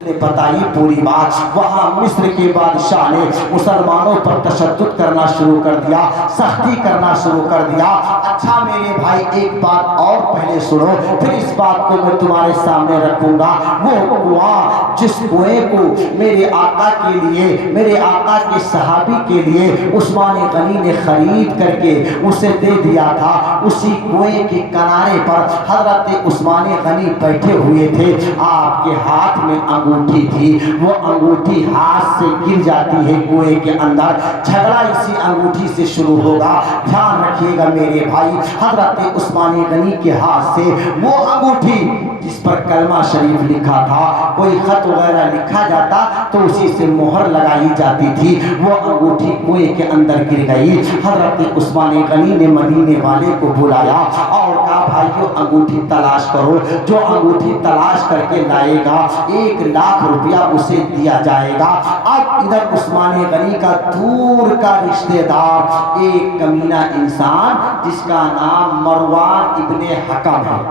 نے بتائی پوری بات۔ وہاں مصر کے بادشاہ نے مسلمانوں پر تشدد کرنا شروع کر دیا، سختی کرنا شروع کر دیا۔ اچھا میرے بھائی ایک بات اور پہلے سنو، پھر اس بات کو میں تمہارے سامنے رکھوں گا۔ وہ کنواں جس کنویں کو میرے آقا کے لیے، میرے آقا کے صحابی کے لیے عثمان غنی نے خرید کر کے اسے دے دیا تھا، اسی کنویں کے کنارے پر حضرت عثمان غنی بیٹھے ہوئے تھے۔ آپ کے ہاتھ میں انگوٹھی تھی، وہ انگوٹھی ہاتھ سے گر جاتی ہے کنویں کے اندر، جھگڑا اسی انگوٹھی سے شروع ہوگا۔ دھیان رکھیے گا میرے بھائی، حضرت عثمان غنی کے ہاتھ سے وہ انگوٹھی جس پر کلمہ شریف لکھا تھا، کوئی خط وغیرہ لکھا جاتا تو اسی سے مہر لگائی جاتی تھی، وہ انگوٹھی کنویں کے اندر گر گئی۔ حضرت عثمان غنی نے مدینے والے کو بلایا اور کہا بھائیو انگوٹھی تلاش کرو، جو انگوٹھی تلاش کر کے لائے گا 1,00,000 روپیہ اسے دیا جائے گا۔ اب ادھر عثمان غنی کا دور کا رشتہ دار ایک کمینہ انسان جس کا نام مروان ابن حکم ہے،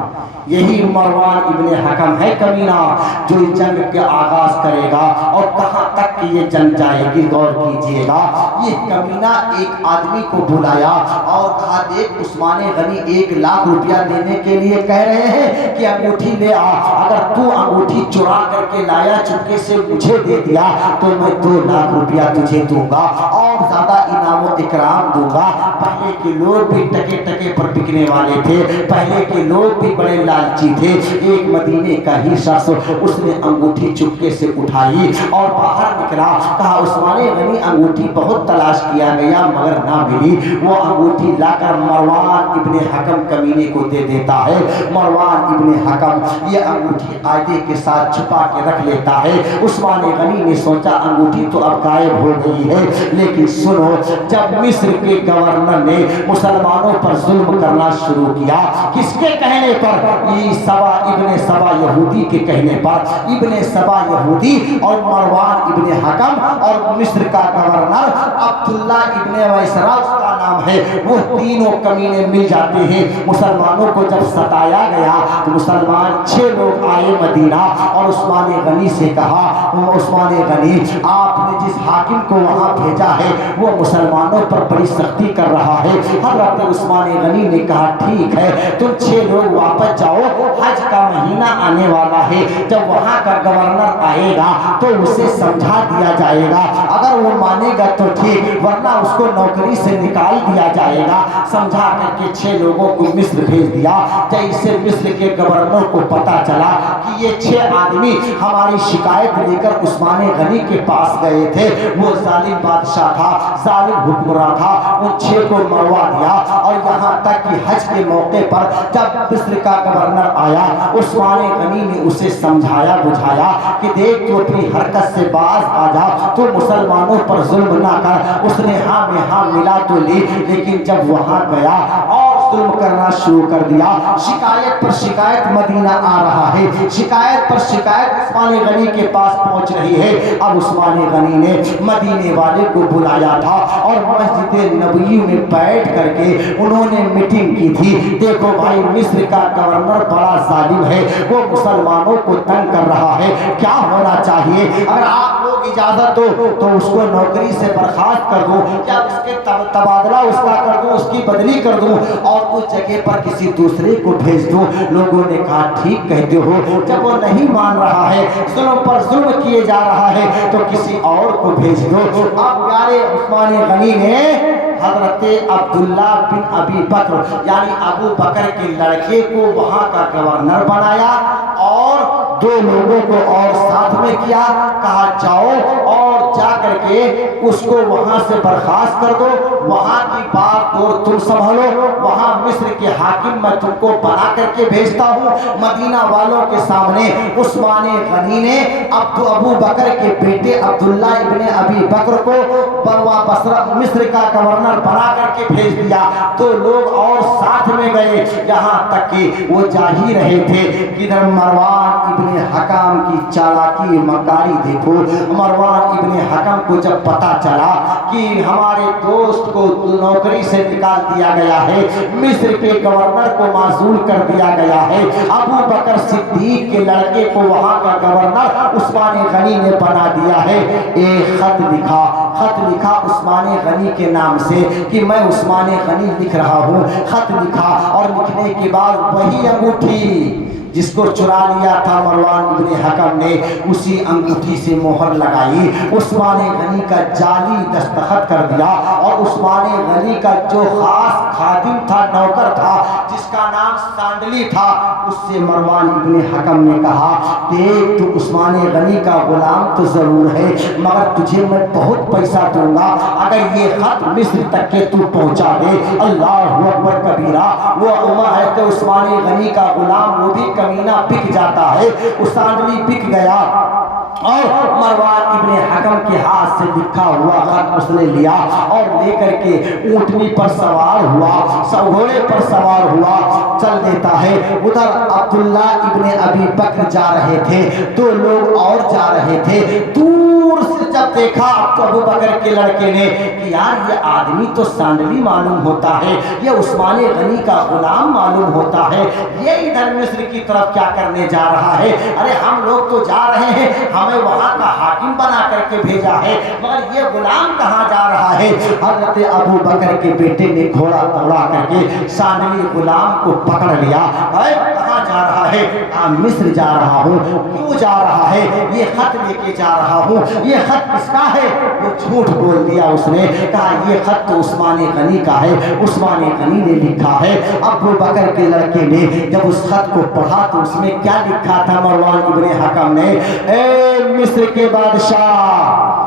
یہی مروان ابن حکم ہے کمینہ جو اس جنگ کے آغاز کرے گا اور کہاں تک کہ یہ جنگ جائے گی، غور کیجئے گا۔ یہ کمینہ ایک آدمی کو بلایا اور کہا دیکھ عثمان غنی 1,00,000 روپیہ دینے کے لیے کہہ رہے ہیں کہ انگوٹھی لے آ، اگر تو انگوٹھی چرا کر کے لایا چپکے سے مجھے دے دیا تو میں 2,00,000 روپیہ تجھے دوں گا اور زیادہ انعام و اکرام دوں گا۔ پہلے کے لوگ بھی ٹکے ٹکے پر بکنے والے تھے، پہلے کے لوگ بھی بڑے لالچی تھے۔ ایک مدینے کا ہی شخص اس نے انگوٹھی چپکے سے اٹھائی اور باہر نکلا، کہا عثمان غنی انگوٹھی بہت تلاش کیا گیا مگر نہ ملی۔ وہ انگوٹھی لا کر مروان ابن حکم کمینے کو دے دیتا ہے۔ مروان ابن حکم یہ انگوٹھی قاعدے کے ساتھ چھپا کے رکھ لیتا ہے۔ عثمان غنی نے سوچا انگوٹھی تو اب غائب ہو گئی ہے، لیکن سنو جب مصر کے گورنر نے مسلمانوں پر ظلم کرنا شروع کیا، کس کے کہنے پر؟ سبا ابن سبا یہودی کے کہنے پر، ابن سبا یہودی اور مروان ابن حکم اور مصر کا گورنر عبداللہ ابن ویسرا اس کا نام ہے، وہ تینوں کمینے مل جاتے ہیں۔ مسلمانوں کو جب ستایا گیا تو مسلمان 6 لوگ آئے مدینہ اور عثمان غنی سے کہا عثمان غنی آپ نے جس حاکم کو وہاں بھیجا ہے وہ مسلمانوں پر بڑی سختی کر رہا ہے۔ حضرت عثمان غنی نے کہا ٹھیک ہے تم 6 لوگ واپس جاؤ، حج کا مہینہ آنے والا ہے، جب وہاں کا گورنر آئے گا تو اسے سمجھا دیا جائے گا، اگر وہ مانے گا تو ٹھیک ورنہ اس کو نوکری سے نکال دیا جائے گا۔ سمجھا کر کے 6 لوگوں کو مصر بھیج دیا۔ جیسے مصر کے گورنر کو پتا چلا کہ یہ 6 آدمی ہماری شکایت لے کر عثمان غنی کے پاس گئے تھے، وہ ظالم بادشاہ تھا، ظالم حکمراں تھا، ان 6 کو مروا دیا۔ اور یہاں تک کہ حج کے موقع پر جب مصر کا گورنر آیا عثمان غنی نے اسے سمجھایا بجھایا کہ دیکھ تو اپنی حرکت سے باز آ جا، تو مسلمانوں پر ظلم نہ کر۔ اس نے ہاں میں ہاں ملا تو لی، لیکن جب وہاں گیا اور ظلم کرنا شروع کر دیا، شکایت پر شکایت مدینہ آ رہا ہے، شکایت پر شکایت عثمان غنی کے پاس پہنچ رہی ہے۔ اب عثمان غنی نے مدینے والے کو بلایا تھا اور مسجد نبوی میں بیٹھ کر کے انہوں نے میٹنگ کی تھی۔ دیکھو بھائی مصر کا گورنر بڑا ظالم ہے، وہ مسلمانوں کو تنگ کر رہا ہے، کیا ہونا چاہیے؟ اگر آپ لوگ اجازت دو تو اس کو نوکری سے برخاست کر دوں یا اس کے تبادلہ اس کا کر دوں، اس کی بدلی کر دوں اور اس جگہ پر کسی دوسرے کو بھیج دوں۔ لوگوں نے کہا ٹھیک کہتے ہو، جب وہ نہیں مان رہا ہے، ظلم پر ظلم کیے جا رہا ہے تو کسی اور کو بھیج دو۔ اب پیارے عثمان غنی نے حضرت عبداللہ بن ابی بکر یعنی ابو بکر کے لڑکے کو وہاں کا گورنر بنایا اور 2 لوگوں کو اور ساتھ میں کیا، کہا جاؤ اور جا کر کے اس کو وہاں سے برخاست کر دو، وہاں کی بات دور تم سنبھالو، وہاں مصر کے حاکم میں تم کو بنا کر کے بھیجتا ہوں۔ مدینہ والوں کے سامنے عثمان غنی نے ابو بکر کے بیٹے عبداللہ ابن ابی بکر کو بنوا بصرہ مصر کا گورنر بنا کر کے بھیج دیا۔ 2 لوگ اور ساتھ میں گئے، یہاں تک کہ وہ جا ہی رہے تھے کہ مروان ابن حکام کی چالاکی مکاری دیکھو۔ مروان ابن حکم کو جب پتا چلا کہ ہمارے دوست کو نوکری سے نکال دیا گیا ہے، مصر کے گورنر کو معزول کر دیا گیا ہے، ابو بکر صدیق کے لڑکے کو وہاں کا گورنر عثمان غنی نے بنا دیا ہے، ایک خط لکھا عثمان غنی کے نام سے کہ میں عثمان غنی لکھ رہا ہوں، خط لکھا اور لکھنے کے بعد وہی انگوٹھی جس کو چرا لیا تھا مروان ابن حکم نے، اسی انگوٹھی سے مہر لگائی، عثمان غنی کا جعلی دستخط کر دیا، اور عثمان غنی کا جو خاص خادم تھا، نوکر تھا، جس کا نام سانڈلی تھا، اس سے مروان ابن حکم نے کہا دیکھ تو عثمان غنی کا غلام تو ضرور ہے، مگر تجھے میں بہت پیسہ دوں گا اگر یہ خط مصر تک کے تو پہنچا دے۔ اللہ اکبر کبیرہ، وہ عمر ہے کہ عثمان غنی کا غلام وہ بھی کمینہ بک جاتا ہے، اس سانڈلی بک گیا اور مروان ابن حکم کے ہاتھ سے لکھا ہوا خط اس نے لیا اور لے کر کے اونٹنی پر سوار ہوا، گھوڑے پر سوار ہوا، چل دیتا ہے۔ ادھر عبداللہ ابن ابی بکر جا رہے تھے، دو لوگ اور جا رہے تھے، دور سے جب دیکھا تو ابو بکر کے لڑکے نے کہ یار یہ آدمی تو سانڈلی معلوم ہوتا ہے، یہ عثمان غنی کا غلام معلوم ہوتا ہے، یہ ادھر مصر کی طرف کیا کرنے جا رہا ہے؟ ارے ہم لوگ تو جا رہے ہیں، ہمیں وہاں کا حاکم بنا کر کے بھیجا ہے، مگر یہ غلام کہاں جا رہا ہے؟ حضرت ابو بکر کے بیٹے نے گھوڑا دوڑا کر کے سانڈلی غلام کو پکڑ لیا، اے کہاں جا رہا ہے؟ مصر جا رہا ہوں۔ کیوں جا رہا ہے؟ یہ خط لے کے جا رہا ہوں۔ یہ خط کس کا ہے؟ وہ جھوٹ بول دیا، اس نے کہا یہ خط تو عثمان غنی کا ہے، عثمان غنی نے لکھا ہے۔ ابو بکر کے لڑکے نے جب اس خط کو پڑھا تو اس میں کیا لکھا تھا مروان ابن حکم نے؟ اے مصر کے بادشاہ،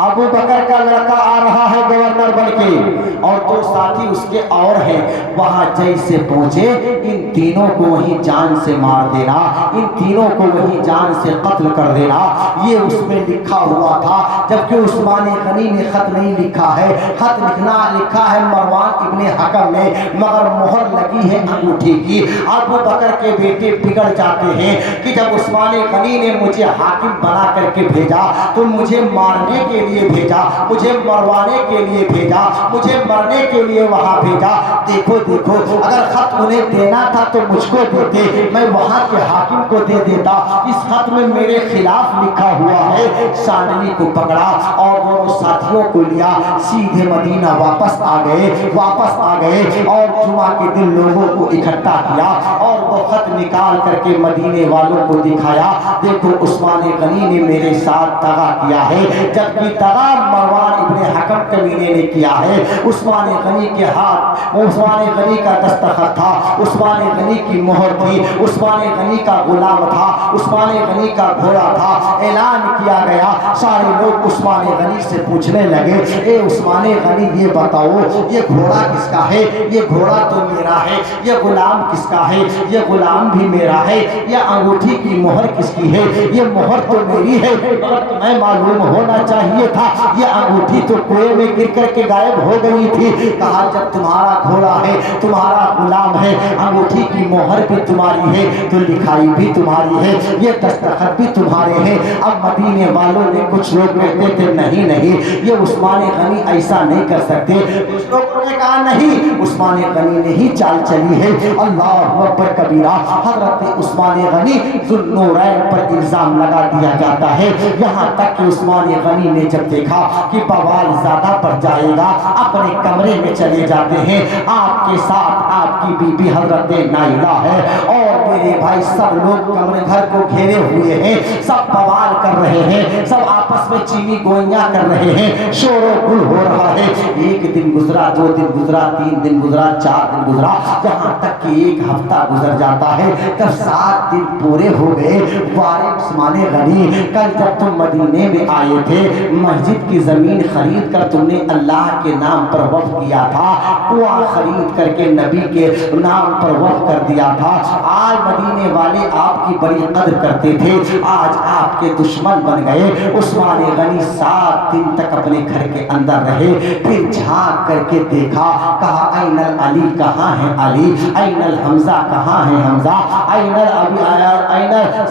ابو بکر کا لڑکا آ رہا ہے گورنر بن کے، اور دو ساتھی اس کے اور ہیں، وہاں جیسے پہنچے ان تینوں کو وہیں جان سے مار دینا، ان تینوں کو وہیں جان سے قتل کر دینا۔ یہ اس میں لکھا ہوا تھا، جبکہ عثمان غنی نے خط نہیں لکھا ہے، خط لکھا ہے مروان ابن حکم نے، مگر مہر لگی ہے انگوٹھی کی۔ ابو بکر کے بیٹے بگڑ جاتے ہیں کہ جب عثمان غنی نے مجھے حاکم بنا کر کے بھیجا تو مجھے مارنے کے لیے بھیجا، مجھے مروانے کے لیے بھیجا، مجھے مرنے کے لیے وہاں بھیجا۔ دیکھو دیکھو، اگر خط انہیں دینا تھا تو مجھ کو دیتے، میں وہاں کے حاکم کو دے دیتا، اس خط میں میرے خلاف لکھا ہوا ہے۔ سانڈلی کو پکڑا اور دونوں ساتھیوں کو لیا، سیدھے مدینہ واپس آ گئے اور جمعہ کے دن لوگوں کو اکٹھا کیا اور وہ خط نکال کر کے مدینے والوں کو دکھایا، دیکھو عثمان غنی نے میرے ساتھ دغا کیا ہے، جبکہ دغا مروان ابن حکم کمینے نے کیا ہے۔ عثمان غنی کے ہاتھ، عثمان غنی کا دستخط تھا، عثمان غنی کی مہر تھی، عثمان غنی کا غلام تھا، عثمان غنی کا گھوڑا تھا۔ اعلان کیا گیا، سارے لوگ عثمان غنی سے پوچھنے لگے، اے عثمان غنی یہ بتاؤ یہ گھوڑا کس کا ہے؟ یہ گھوڑا تو میرا ہے۔ یہ غلام کس کا ہے؟ یہ غلام بھی میرا ہے۔ یہ انگوٹھی کی مہر کس کی ہے؟ یہ مہر تو میری ہے، مگر تمہیں معلوم ہونا چاہیے تھا، یہ انگوٹھی تو کنویں میں گر کر کے غائب ہو گئی تھی۔ کہا جب تمہارا گھوڑا ہے، تمہارا غلام ہے، انگوٹھی کی مہر بھی تمہاری ہے تو لکھائی بھی تمہاری ہے، یہ دستخط بھی تمہارے ہیں۔ اب مدینے والوں نے، کچھ لوگ کہتے تھے نہیں نہیں یہ عثمان غنی ایسا نہیں کر سکتے، کچھ لوگوں نے کہا نہیں عثمان غنی نے ہی چال چلی ہے۔ اللہ اکبر کبیرہ، حضرت عثمان غنی ذوالنورین پر الزام لگا دیا جاتا ہے، یہاں تک کہ عثمان غنی نے جب دیکھا کہ بوال زیادہ بڑھ جائے گا اپنے کمرے میں چلے جاتے ہیں۔ آپ کے ساتھ آپ کی بی بی حضرت نائلہ ہے اور میرے بھائی سب لوگ کمرے گھر کو گھیرے ہوئے ہیں، سب بوال کر رہے ہیں، سب آپس میں چینی گوئیاں کر رہے ہیں، شور و گل ہو رہا ہے۔ ایک دن گزرا، 2 دن گزرا، 3 دن گزرا، 4 دن گزرا، یہاں تک کہ 1 ہفتہ گزر جاتا ہے۔ جب 7 دن پورے ہو گئے، وارث عثمان غنی کل جب تم مدینے میں آئے تھے، مسجد کی زمین خرید کر تم نے اللہ کے نام پر وقف کیا تھا، کنواں خرید کر کے نبی کے نام پر وقف کر دیا تھا، آج مدینے والے آپ کی بڑی قدر کرتے تھے، آج آپ کے دشمن دشمن بن گئے۔ عثمان غنی 7 دن تک اپنے گھر کے اندر رہے، پھر جھانک کر کے دیکھا، کہا این علی کہاں ہے علی، این الحمزہ کہاں ہے حمزہ، این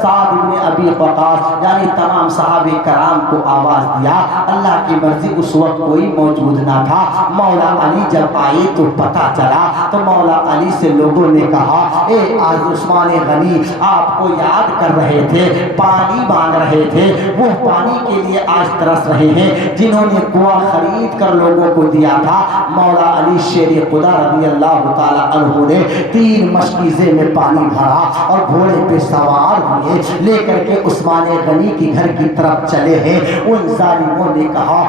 سعد بن ابی وقاص، یعنی تمام صحابہ کرام کو آواز دیا۔ اللہ کی مرضی اس وقت کوئی موجود نہ تھا۔ مولا علی جب آئے تو پتہ چلا، تو مولا علی سے لوگوں نے کہا اے آج عثمان غنی آپ کو یاد کر رہے تھے، پانی مانگ رہے تھے، وہ پانی کے لیے آج ترس رہے ہیں جنہوں نے کنواں خرید کر لوگوں کو دیا تھا۔ مولا علی شیر خدا رضی اللہ تعالی عنہ نے 3 مشکیزے میں پانی بھرا اور گھوڑے پہ سوار ہوئے لے کر کے عثمان غنی کے گھر کی طرف چلے ہیں۔ ان ظالموں نے کہا